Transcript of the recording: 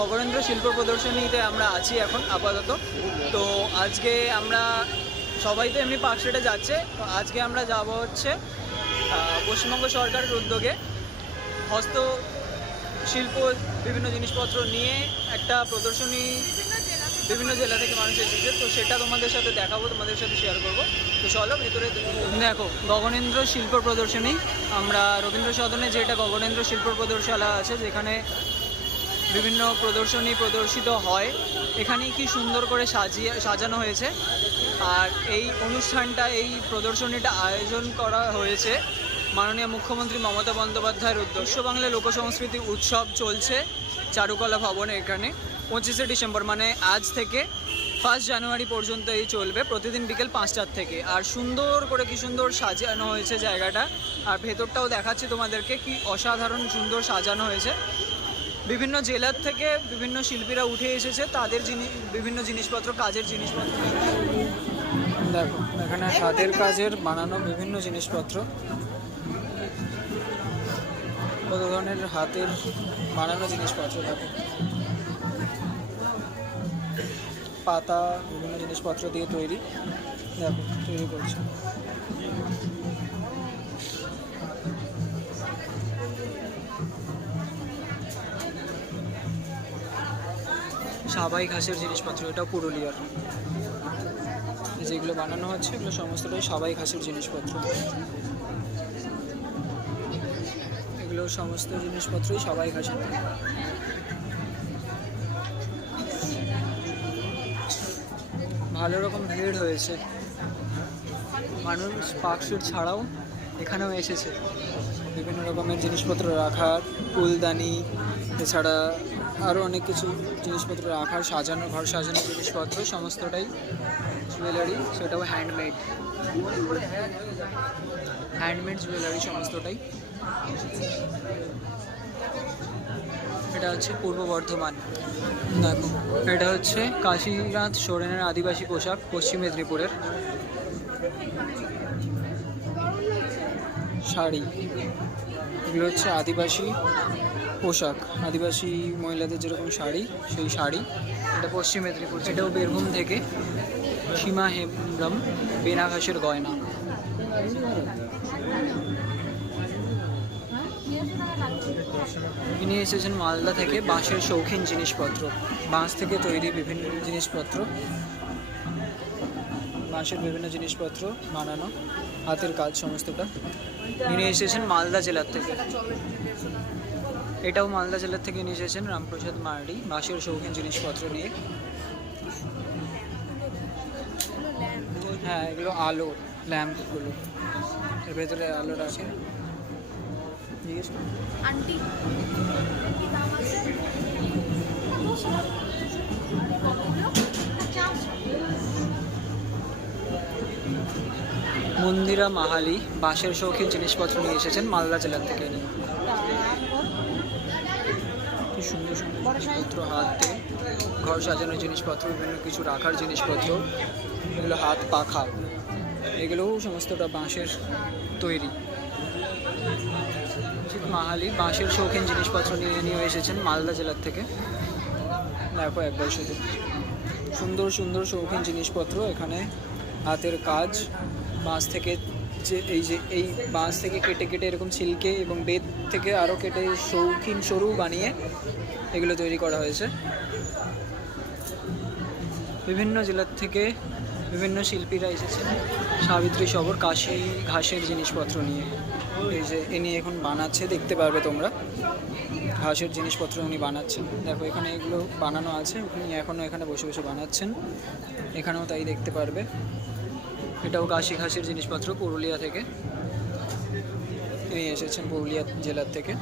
গগনেন্দ্র শিল্প প্রদর্শনীতে আমরা আছি এখন আপাতত। তো আজকে আমরা সবাই তো এমনি পার্ক স্ট্রিটে যাচ্ছে। তো আজকে আমরা যাব হচ্ছে পশ্চিমবঙ্গ সরকারের উদ্যোগে হস্ত শিল্প, বিভিন্ন জিনিসপত্র নিয়ে একটা প্রদর্শনী বিভিন্ন জেলা থেকে মানুষ এসেছে। তো সেটা তোমাদের সাথে দেখাবো, তোমাদের সাথে শেয়ার করব। তো চলো ভিতরে দেখো, গগনেন্দ্র শিল্প প্রদর্শনী। আমরা রবীন্দ্র সদনে যেটা গগনেন্দ্র শিল্প প্রদর্শালা আছে, যেখানে বিভিন্ন প্রদর্শনী প্রদর্শিত হয়। এখানে কি সুন্দর করে সাজিয়ে, সাজানো হয়েছে। আর এই অনুষ্ঠানটা, এই প্রদর্শনীটা আয়োজন করা হয়েছে মাননীয় মুখ্যমন্ত্রী মমতা বন্দ্যোপাধ্যায়ের উদ্দেশ্য। বাংলা লোক সংস্কৃতি উৎসব চলছে চারুকলা ভবনে এখানে, পঁচিশে ডিসেম্বর। মানে আজ থেকে ফার্স্ট জানুয়ারি পর্যন্ত এই চলবে, প্রতিদিন বিকেল পাঁচটার থেকে। আর সুন্দর করে কি সুন্দর সাজানো হয়েছে জায়গাটা। আর ভেতরটাও দেখাচ্ছি তোমাদেরকে, কি অসাধারণ সুন্দর সাজানো হয়েছে। বিভিন্ন জেলার থেকে বিভিন্ন শিল্পীরা উঠে এসেছে, তাদের জিনিস বিভিন্ন জিনিসপত্র, কাজের জিনিসপত্র। দেখো, এখানে হাতের কাজের বানানো বিভিন্ন জিনিসপত্র। কত ধরনের হাতের বানানো জিনিসপত্র, দেখো। পাতা, বিভিন্ন জিনিসপত্র দিয়ে তৈরি। দেখো, তৈরি করছে। সাবাই ঘাসের জিনিসপত্র এটা পুরুলিয়ার। যেগুলো বানানো হচ্ছে, এগুলো সমস্তটাই সাবাই ঘাসের জিনিসপত্র। এগুলো সমস্ত জিনিসপত্রই সাবাই ঘাসের। ভালো রকম ভিড় হয়েছে। মানুষ পার্কশিট ছাড়াও এখানেও এসেছে। বিভিন্ন রকমের জিনিসপত্র, রাখার ফুলদানি এছাড়া আরও অনেক কিছু জিনিসপত্র রাখার সাজানো, ঘর সাজানোর জিনিসপত্র, সমস্তটাই জুয়েলারি সেটাও হ্যান্ডমেড হ্যান্ডমেড জুয়েলারি সমস্তটাই। এটা হচ্ছে পূর্ব বর্ধমান। দেখো, এটা হচ্ছে কাশীনাথ সোরেনের আদিবাসী পোশাক, পশ্চিম মেদিনীপুরের। শাড়ি। এগুলো হচ্ছে আদিবাসী পোশাক। আদিবাসী মহিলাদের যেরকম শাড়ি, সেই শাড়ি। এটা পশ্চিম মেদিনীপুর এটাও বীরভূম থেকে। সীমা হেমব্রম বেনাঘাসের গয়না। ইনি এসেছেন মালদা থেকে বাঁশের শৌখিন জিনিসপত্র। বাঁশ থেকে তৈরি বিভিন্ন জিনিসপত্র। বাঁশের বিভিন্ন জিনিসপত্র বানানো, হাতের কাজ সমস্তটা। ইনি এসেছেন মালদা জেলার থেকে। এটাও মালদা জেলার থেকে নিয়ে এসেছেন রামপ্রসাদ মার্ডি, বাঁশের শৌখিন জিনিসপত্র নিয়ে। হ্যাঁ এগুলো আলো, ল্যাম্পগুলো। এর ভেতরে আলো রাখে। জিজ্ঞেস। আন্টি মন্দিরা মাহালি বাঁশের শৌখিন জিনিসপত্র নিয়ে এসেছেন মালদা জেলার থেকে। সুন্দর সুন্দর জিনিসপত্র ঘর সাজানোর জিনিসপত্র, বিভিন্ন কিছু রাখার জিনিসপত্র, এগুলো হাত পাখা এগুলোও সমস্তটা বাঁশের তৈরি। মাহালি বাঁশের শৌখিন জিনিসপত্র নিয়ে নিয়ে এসেছেন মালদা জেলার থেকে। দেখো একবার শুধু। সুন্দর সুন্দর শৌখিন জিনিসপত্র এখানে, হাতের কাজ বাঁশ থেকে যে এই যে এই বাঁশ থেকে কেটে কেটে এরকম ছিলকে এবং বেত থেকে আরও কেটে শৌখিন সরু বানিয়ে এগুলো তৈরি করা হয়েছে। বিভিন্ন জেলার থেকে বিভিন্ন শিল্পীরা এসেছেন সাবিত্রী সবর, কাশি ঘাসের জিনিসপত্র নিয়ে। এই যে ইনি এখন বানাচ্ছে, দেখতে পারবে তোমরা। ঘাসের জিনিসপত্র উনি বানাচ্ছেন। দেখো, এখানে এগুলো বানানো আছে। উনি এখনও এখানে বসে বসে বানাচ্ছেন। এখানেও তাই দেখতে পারবে। এটাও কাশি খাসির জিনিসপত্র পুরুলিয়া থেকে। তিনি এসেছেন পুরুলিয়া জেলার থেকে।